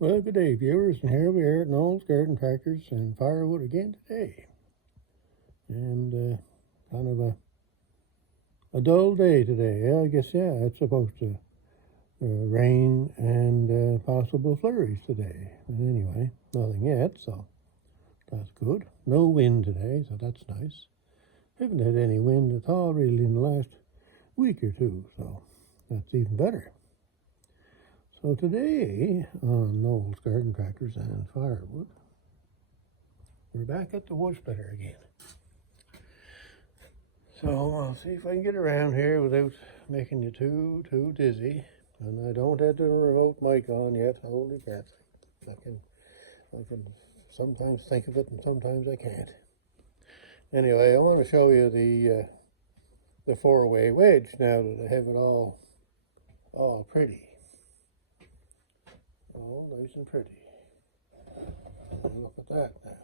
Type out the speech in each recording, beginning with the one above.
Well, good day, viewers, and here we are at Noel's Garden Tractors and Firewood again today. And kind of a dull day today. Yeah, I guess, yeah, it's supposed to rain and possible flurries today. But anyway, nothing yet, so that's good. No wind today, so that's nice. Haven't had any wind at all really in the last week or two, so that's even better. So today on Noel's Garden Tractors and Firewood, we're back at the wood splitter again. So I'll see if I can get around here without making you too dizzy. And I don't have the remote mic on yet. Holy crap. I can sometimes think of it and sometimes I can't. Anyway, I want to show you the four-way wedge now that I have it all pretty. All nice and pretty. Look at that now.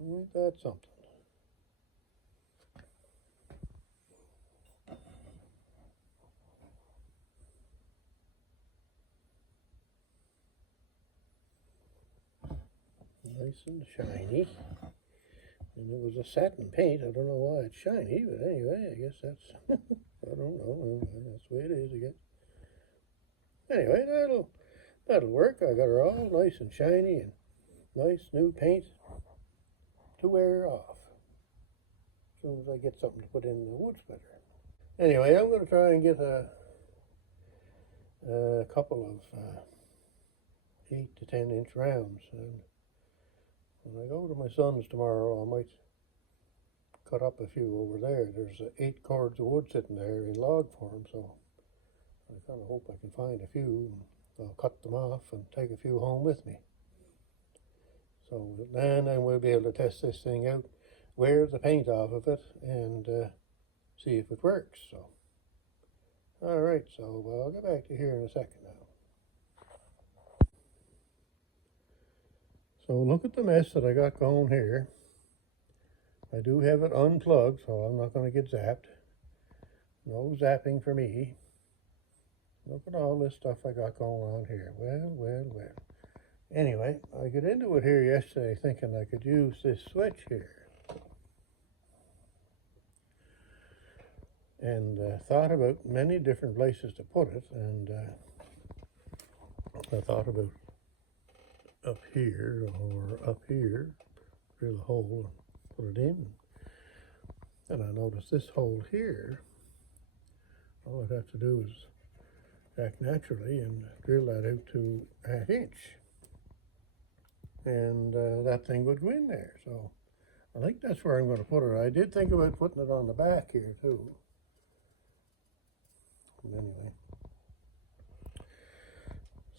Ain't that something? Nice and shiny. And it was a satin paint. I don't know why it's shiny, but anyway, I guess that's, I don't know. That's the way it is, I guess. Anyway, that'll work. I got her all nice and shiny and nice new paint to wear off as soon as I get something to put in the wood splitter. Anyway, I'm going to try and get a couple of 8 to 10 inch rounds, and when I go to my son's tomorrow, I might cut up a few over there. There's 8 cords of wood sitting there in log form, so I kind of hope I can find a few, and I'll cut them off and take a few home with me. So then we'll be able to test this thing out, wear the paint off of it, and see if it works. So, all right, so I'll get back to here in a second now. So look at the mess that I got going here. I do have it unplugged, so I'm not going to get zapped. No zapping for me. Look at all this stuff I got going on here. Well. Anyway, I got into it here yesterday thinking I could use this switch here. And thought about many different places to put it, and I thought about up here or up here, drill a hole and put it in. And I noticed this hole here, all I'd have to do is act naturally and drill that out to 1/2 inch. And that thing would go in there. So I think that's where I'm going to put it. I did think about putting it on the back here too. But anyway.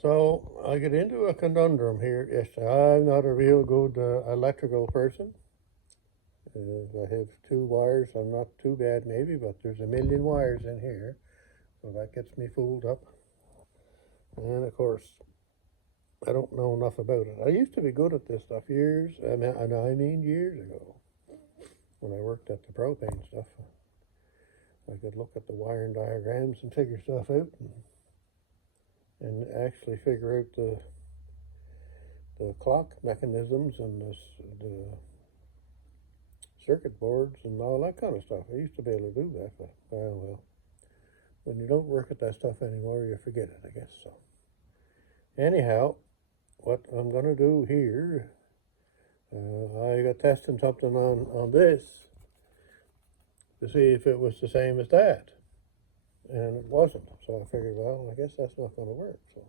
So I get into a conundrum here yesterday. I'm not a real good electrical person. I have 2 wires. I'm not too bad maybe, but there's a million wires in here. So that gets me fooled up. And of course, I don't know enough about it. I used to be good at this stuff years ago, when I worked at the propane stuff. I could look at the wiring diagrams and figure stuff out, and actually figure out the clock mechanisms and the circuit boards and all that kind of stuff. I used to be able to do that, but well, when you don't work at that stuff anymore, you forget it, I guess. So anyhow, what I'm going to do here, I got testing something on this to see if it was the same as that, and it wasn't. So I figured, well, I guess that's not going to work. So,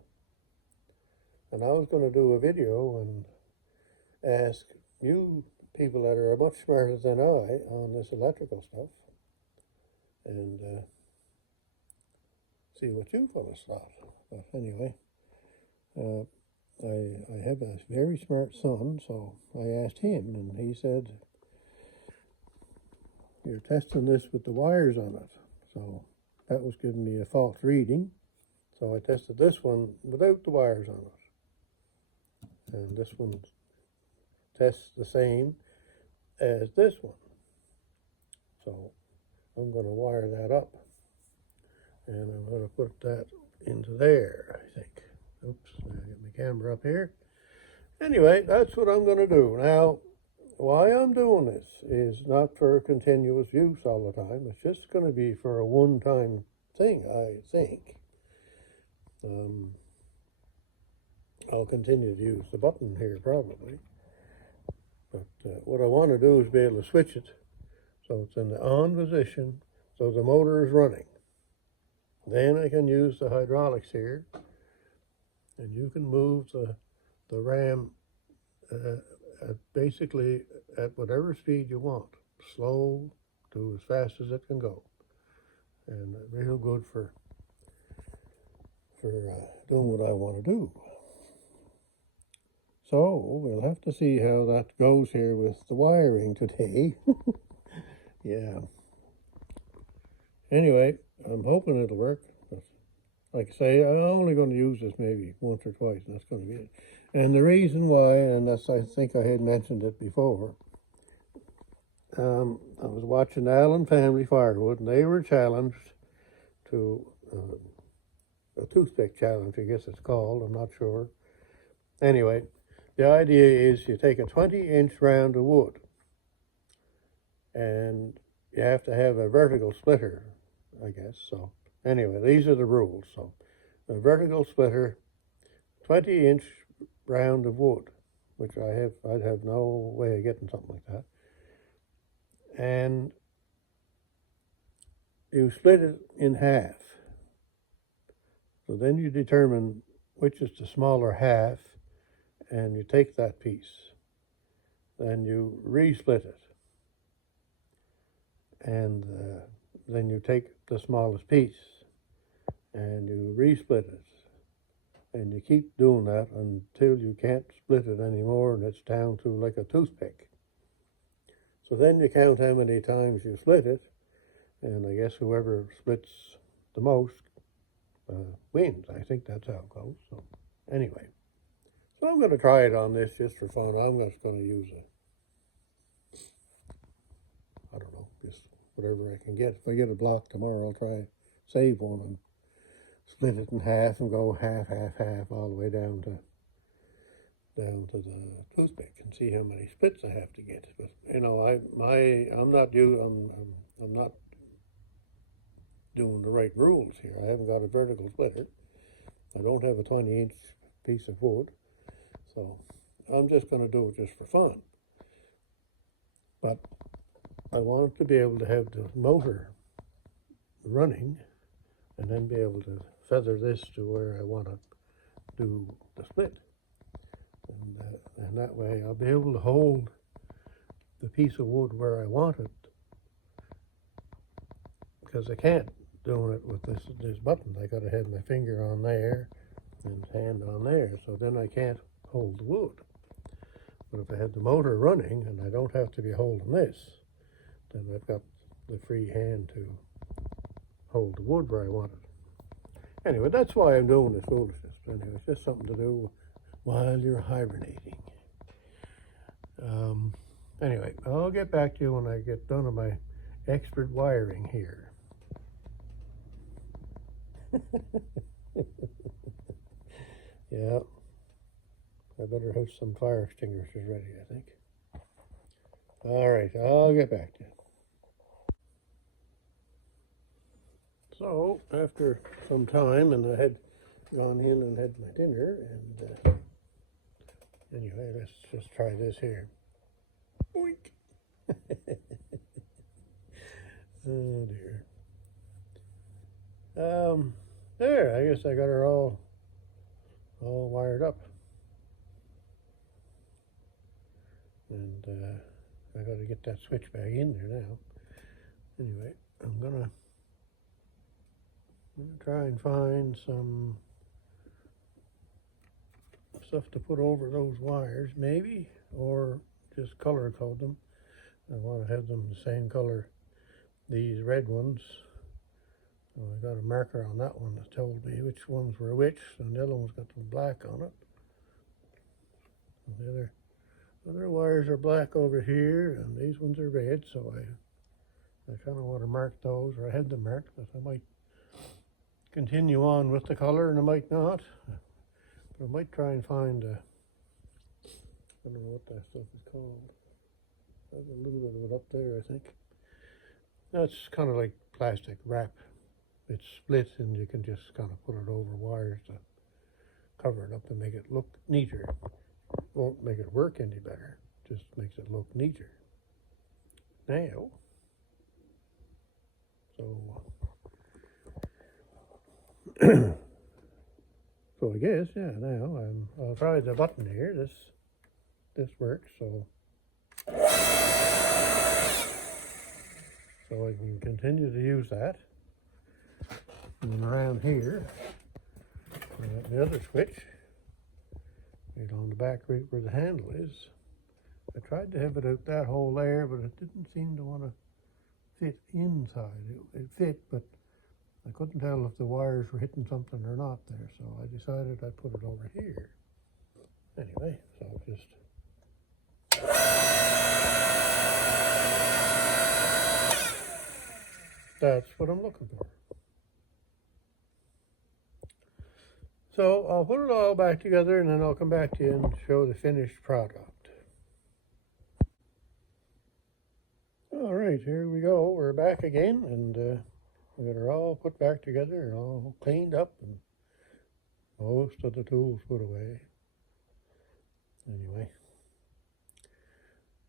and I was going to do a video and ask you people that are much smarter than I on this electrical stuff, and see what you fellas thought. But anyway, I have a very smart son, so I asked him, and he said, you're testing this with the wires on it. So that was giving me a false reading. So I tested this one without the wires on it. And this one tests the same as this one. So I'm going to wire that up. And I'm going to put that into there, I think. Oops, I get my camera up here. Anyway, that's what I'm going to do. Now, why I'm doing this is not for continuous use all the time. It's just going to be for a one-time thing, I think. I'll continue to use the button here probably. But what I want to do is be able to switch it so it's in the on position, so the motor is running. Then I can use the hydraulics here, and you can move the ram basically at whatever speed you want, slow to as fast as it can go, and real good for doing what I want to do. So we'll have to see how that goes here with the wiring today. Yeah. Anyway, I'm hoping it'll work. But like I say, I'm only going to use this maybe once or twice, and that's going to be it. And the reason why, and that's, I think I had mentioned it before, I was watching Allen Family Firewood, and they were challenged to a toothpick challenge, I guess it's called, I'm not sure. Anyway, the idea is you take a 20-inch round of wood, and you have to have a vertical splitter, I guess. So anyway, these are the rules. So a vertical splitter, 20-inch round of wood, which I'd have no way of getting something like that. And you split it in half. So then you determine which is the smaller half, and you take that piece. Then you resplit it. And then you take the smallest piece, and you resplit it. And you keep doing that until you can't split it anymore, and it's down to like a toothpick. So then you count how many times you split it, and I guess whoever splits the most wins. I think that's how it goes. So anyway, so I'm going to try it on this just for fun. I'm just going to use I don't know, just whatever I can get. If I get a block tomorrow, I'll try save one and split it in half and go half, half, half all the way down to the toothpick and see how many splits I have to get. But you know, I'm not doing the right rules here. I haven't got a vertical splitter. I don't have a 20-inch piece of wood, so I'm just going to do it just for fun. But I want to be able to have the motor running and then be able to feather this to where I want to do the split. And that way I'll be able to hold the piece of wood where I want it, because I can't do it with this button. I got to have my finger on there and hand on there, so then I can't hold the wood. But if I had the motor running and I don't have to be holding this, then I've got the free hand to hold the wood where I want it. Anyway, that's why I'm doing this foolishness. Anyway, it's just something to do while you're hibernating. Anyway, I'll get back to you when I get done with my expert wiring here. Yeah, I better have some fire extinguishers ready, I think. All right, I'll get back to you. So, after some time, and I had gone in and had my dinner, and anyway, let's just try this here. Boink! Oh dear. There, I guess I got her all wired up. And I got to get that switch back in there now. Anyway, I'm gonna try and find some stuff to put over those wires, maybe, or just color code them. I want to have them the same color, these red ones. So I got a marker on that one that told me which ones were which, and the other one's got the black on it. And the other wires are black over here, and these ones are red, so I kind of want to mark those, or I had them marked, but I might continue on with the color, and I might not. But I might try and find I don't know what that stuff is called. There's a little bit of it up there, I think. That's kind of like plastic wrap. It's split, and you can just kind of put it over wires to cover it up and make it look neater. Won't make it work any better, just makes it look neater. Now, so I guess, yeah, now I'll try the button here. This works, so I can continue to use that. And then around here, the other switch, right on the back right where the handle is. I tried to have it out that hole there, but it didn't seem to want to fit inside. It fit, but I couldn't tell if the wires were hitting something or not there, so I decided I'd put it over here. Anyway, so just that's what I'm looking for. So I'll put it all back together, and then I'll come back to you and show the finished product. All right, here we go. We're back again, and we got it all put back together and all cleaned up, and most of the tools put away. Anyway,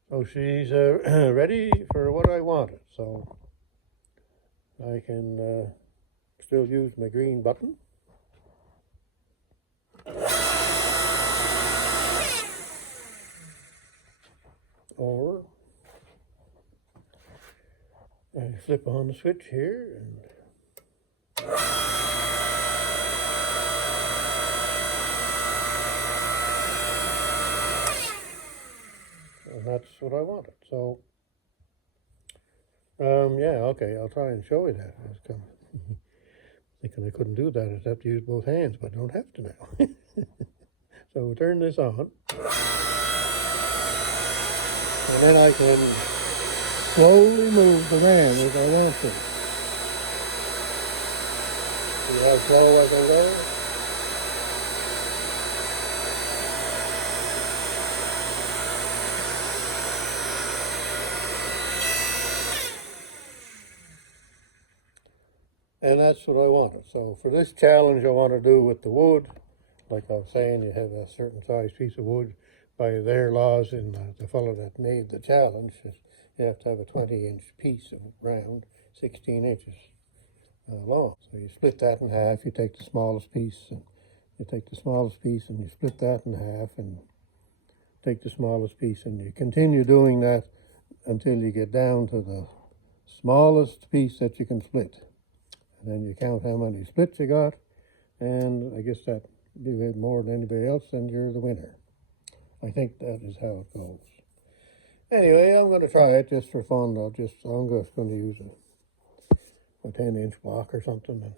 so she's ready for what I wanted, so I can still use my green button. Or I flip on the switch here, and that's what I wanted. So, yeah, okay, I'll try and show you that. I was kind of thinking I couldn't do that. I'd have to use both hands, but I don't have to now. So we'll turn this on. And then I can slowly move the ram if I want to. See how slow I can go? And that's what I wanted. So for this challenge, I want to do with the wood, like I was saying, you have a certain size piece of wood. By their laws, in the fellow that made the challenge, you have to have a 20-inch piece of round, 16 inches long. So you split that in half. You take the smallest piece, and you take the smallest piece, and you split that in half, and take the smallest piece, and you continue doing that until you get down to the smallest piece that you can split. And then you count how many splits you got, and I guess that you had more than anybody else, and you're the winner. I think that is how it goes. Anyway, I'm going to try it just for fun. I'm just going to use a 10-inch block or something and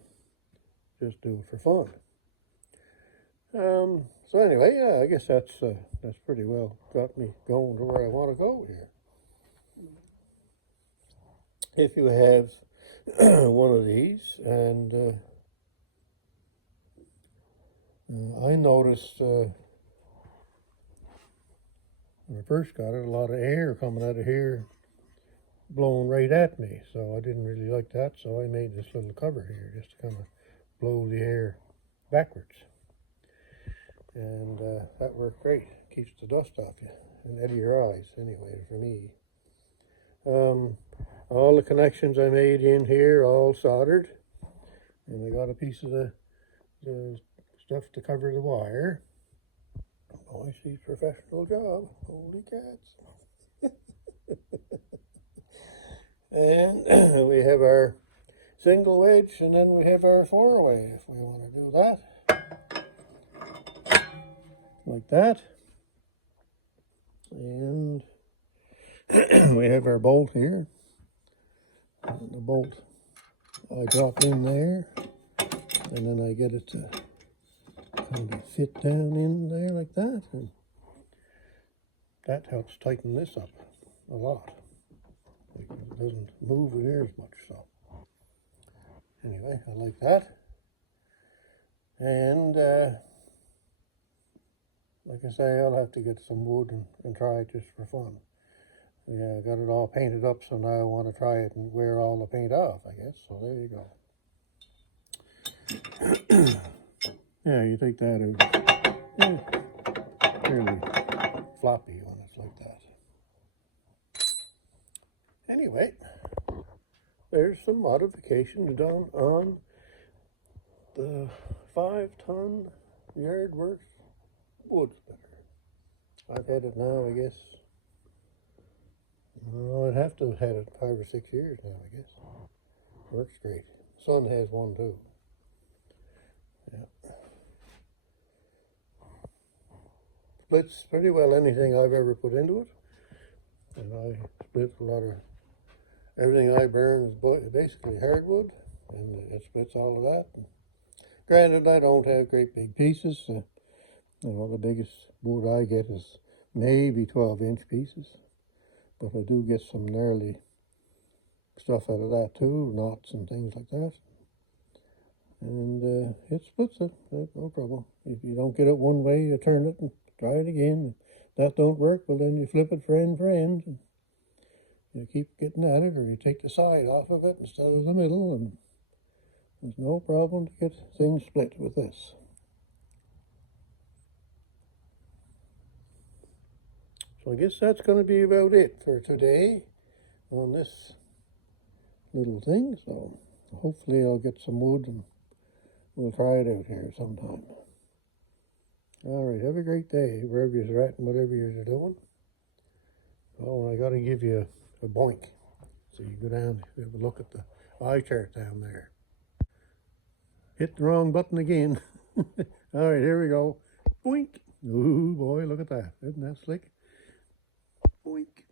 just do it for fun. So anyway, yeah, I guess that's pretty well got me going to where I want to go here. If you have one of these, and I noticed when I first got it, a lot of air coming out of here, blowing right at me. So I didn't really like that. So I made this little cover here just to kind of blow the air backwards. And that worked great. Keeps the dust off you and out of your eyes, anyway, for me. All the connections I made in here, all soldered. And I got a piece of the stuff to cover the wire. Oh, I see, professional job. Holy cats. And we have our single wedge, and then we have our 4-way if we want to do that. Like that. And we have our bolt here. And the bolt I drop in there, and then I get it to kind of fit down in there like that, and that helps tighten this up a lot. It doesn't move in here as much, so anyway, I like that. And like I say, I'll have to get some wood and try it just for fun. Yeah, I got it all painted up, so now I want to try it and wear all the paint off, I guess. So there you go. Yeah, you take that out. Yeah, fairly floppy when it's like that. Anyway, there's some modifications done on the 5-ton Yardworks wood splitter. I've had it now, I guess. I'd have to have had it 5 or 6 years now, I guess. Works great. Son has one too. Yeah. Splits pretty well anything I've ever put into it. And I split a lot of, everything I burn is basically hardwood, and it splits all of that. And granted, I don't have great big pieces. You know, the biggest wood I get is maybe 12-inch pieces. But I do get some gnarly stuff out of that too, knots and things like that. And it splits it, no trouble. If you don't get it one way, you turn it and try it again. If that don't work, well then you flip it for end, and you keep getting at it, or you take the side off of it instead of the middle, and there's no problem to get things split with this. So I guess that's going to be about it for today on this little thing. So hopefully I'll get some wood and we'll try it out here sometime. All right, have a great day wherever you're at and whatever you're doing. Oh, and I got to give you a boink. So you go down, have a look at the eye chart down there. Hit the wrong button again. All right, here we go. Boink. Ooh, boy, look at that. Isn't that slick? Boink.